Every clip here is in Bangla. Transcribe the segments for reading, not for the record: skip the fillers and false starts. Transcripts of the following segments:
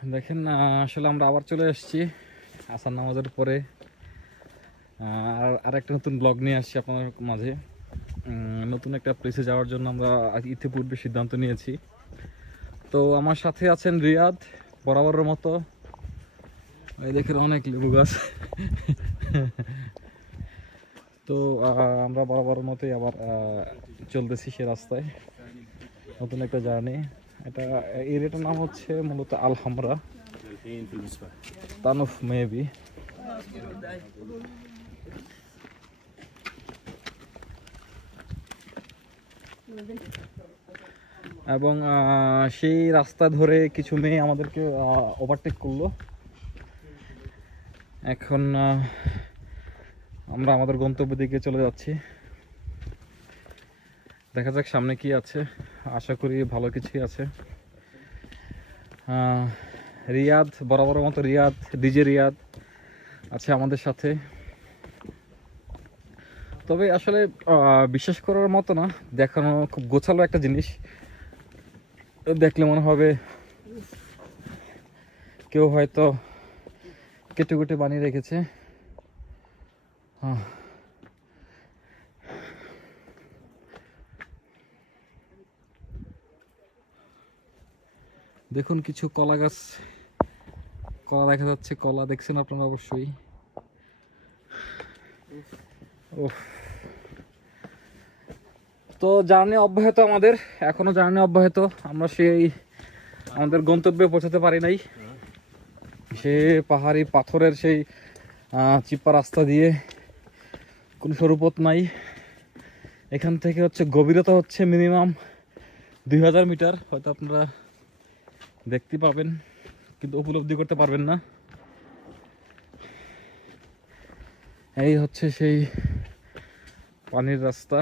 দেখেন আসলে আমরা আবার চলে এসেছি আসর নামাজের পরে। আর একটা নতুন ব্লগ নিয়ে আসছি আপনার মাঝে। নতুন একটা প্লেসে যাওয়ার জন্য আমরা ইতিপূর্বে সিদ্ধান্ত নিয়েছি। তো আমার সাথে আছেন রিয়াদ, বরাবরের মতো। এই দেখেন অনেক লেবু গাছ। তো আমরা বরাবরের মতোই আবার চলতেছি সে রাস্তায়। নতুন একটা জার্নি। এটা এরিয়াটার নাম হচ্ছে মূলত আলহামরা, তানুফ মেবি। এবং সেই রাস্তা ধরে কিছু মেয়ে আমাদেরকে ওভারটেক করলো। এখন আমরা আমাদের গন্তব্যের দিকে চলে যাচ্ছি। দেখা যাক সামনে কি আছে, আশা করি ভালো কিছুই আছে। রিয়াদ, বরাবরের মতো রিয়াদ, ডিজে রিয়াদ আছে আমাদের সাথে। তবে আসলে বিশ্বাস করার মতো না, দেখানো খুব গোছালো একটা জিনিস। দেখলে মনে হবে কেউ হয়তো কেটে কুটে বানিয়ে রেখেছে। দেখুন কিছু কলা গাছ, কলা দেখা যাচ্ছে, কলা দেখছেন আপনারা অবশ্যই। তো জার্নি অব্যাহত, আমাদের এখনো জার্নি অব্যাহত। আমরা সেই আমাদের গন্তব্যে পৌঁছাতে পারি নাই। সে পাহাড়ি পাথরের সেই চিপা রাস্তা দিয়ে, কোনো সরুপথ নাই। এখান থেকে হচ্ছে গভীরতা হচ্ছে মিনিমাম 2000 মিটার। হয়তো আপনারা দেখতে পাবেন কিন্তু উপলব্ধি করতে পারবেন না। এই হচ্ছে সেই পানির রাস্তা।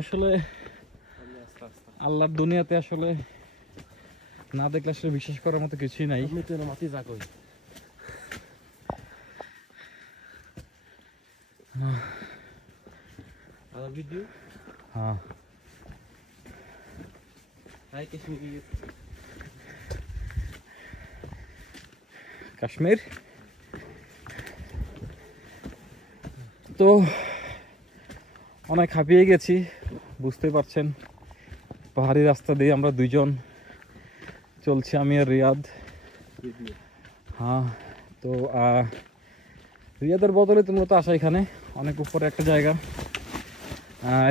আসলে আল্লাহর দুনিয়াতে আসলে না দেখলে আসলে বিশ্বাস করার মতো কিছুই নাই। কাশ্মীর তো অনেক হাঁপিয়ে গেছি, বুঝতেই পারছেন। পাহাড়ি রাস্তা দিয়ে আমরা দুইজন চলছি, আমি আর রিয়াদ। তো রিয়াদের বদলে তোমরা তো আসা এখানে অনেক উপরে একটা জায়গা।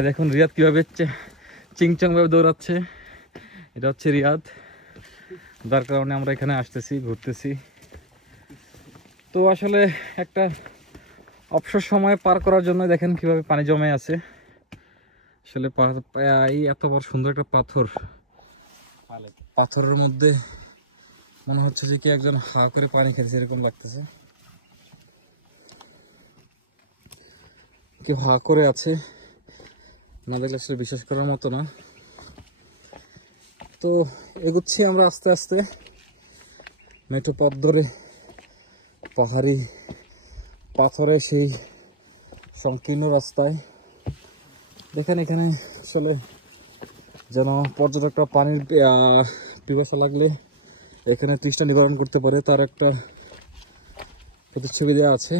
দেখুন রিয়াদ কীভাবে চিংচং ভাবে দৌড়াচ্ছে। এটা হচ্ছে রিয়াদ, যার কারণে আমরা এখানে আসতেছি, ঘুরতেছি। তো আসলে একটা অবসর সময় পার করার জন্য দেখেন কিভাবে পানি জমে আছে। আসলে এই এত বড় সুন্দর একটা পাথরের মধ্যে মনে হচ্ছে যে কি একজন হা করে পানি খেয়েছে, এরকম লাগতেছে। কেউ হা করে আছে, না দেখলে আসলে বিশ্বাস করার মতো না। তো এগুচ্ছি আমরা আস্তে আস্তে মেঠো পথ ধরে পাহাড়ি পাথরে সেই সংকীর্ণ রাস্তায়। দেখেন এখানে আসলে যেন পর্যটকরা পানির পিপাসা লাগলে এখানে তৃষ্ণা নিবারণ করতে পারে, তার একটা প্রতিচ্ছবি দেওয়া আছে।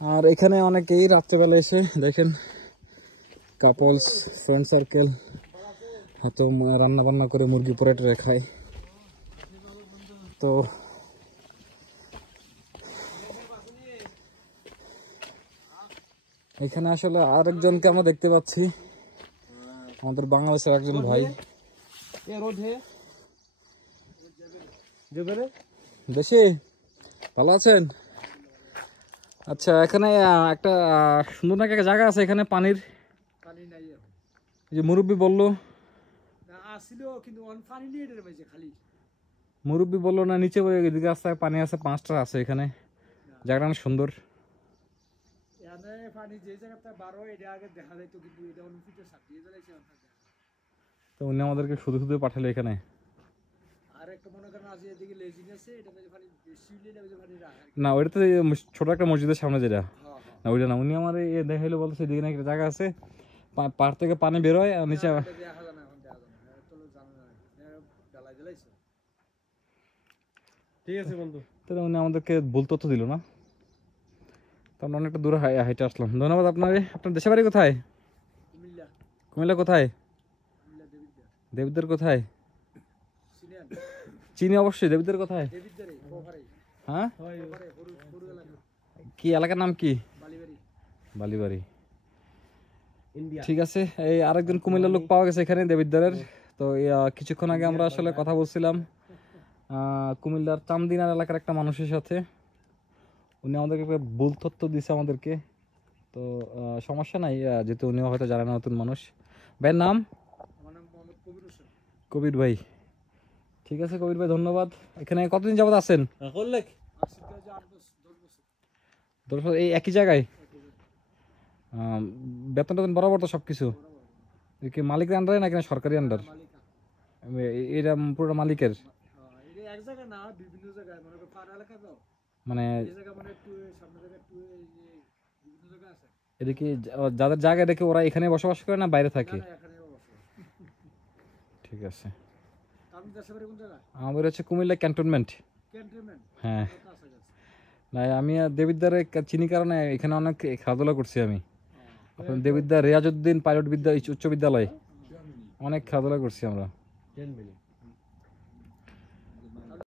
আর এখানে অনেকেই রাত্রেবেলা এসে দেখেন কাপলস, ফ্রেন্ড সার্কেল হয়তো রান্না বান্না করে মুরগি পোড়াটা খায়। তো এখানে আসলে আরেকজনকে আমরা দেখতে পাচ্ছি, আমাদের বাংলাদেশের একজন ভাই। দেশে ভালো আছেন? আচ্ছা, এখানে একটা সুন্দর নাকি একটা জায়গা আছে এখানে পানির, যে মুরব্বী বললো, মুরব্বী বললো না নিচে এদিকে রাস্তায় পানি আছে, 5টা আছে এখানে। জায়গাটা অনেক সুন্দর। তো উনি আমাদেরকে শুধু শুধু পাঠালো এখানে। না ওইটা তো ছোট একটা মসজিদের সামনে যেটা, না ওইটা না। উনি আমার দেখাইলো, বলতো সেদিকে নাকি একটা জায়গা আছে, পাহাড় থেকে পানি বেরোয় আর নিচে। ঠিক আছে বন্ধু। তাহলে উনি আমাদেরকে ভুল তথ্য দিল না, তার অনেকটা দূরে হাইটে আসলাম। ধন্যবাদ আপনার। আপনার দেশের বাড়ি কোথায়? কুমিল্লা কোথায়? দেবিদ্বার কোথায়? চিনি অবশ্যই। দেবিদ্বার কোথায়? হ্যাঁ, কি এলাকার নাম কি? বালিবাড়ি। ইন্ডিয়া। ঠিক আছে, এই আরেকজন কুমিল্লার লোক পাওয়া গেছে এখানে দেবিদ্বারের। তো কিছুক্ষণ আগে আমরা আসলে কথা বলছিলাম কুমিল্লার চান্দিনার এলাকার একটা মানুষের সাথে। উনি আমাদেরকে একটা ভুল তথ্য দিছে আমাদেরকে। তো সমস্যা নাই, যেহেতু উনিও হয়তো জানে না, নতুন মানুষ। ভাইয়ের নাম? কবির ভাই। ঠিক আছে কবির ভাই, ধন্যবাদ। এখানে কতদিন যাবত আছেন? এই একই জায়গায়? বেতন টেতন বরাবর তো সবকিছু? কি মালিকের আন্ডারে নাকি না সরকারি আন্ডার? এটা পুরো মালিকের? মানে এদিকে যাদের জায়গা দেখে ওরা এখানে বসবাস করে না বাইরে থাকে? ঠিক আছে। আমাদের হচ্ছে কুমিল্লা ক্যান্টনমেন্ট। হ্যাঁ, না আমি দেবিদ্বারে চিনি কারণে এখানে অনেক খেলাধুলা করছি আমি। আপনার দেবিদ্বার রিয়াজউদ্দিন পাইলট উচ্চ বিদ্যালয় অনেক খেলাধুলা করছি আমরা।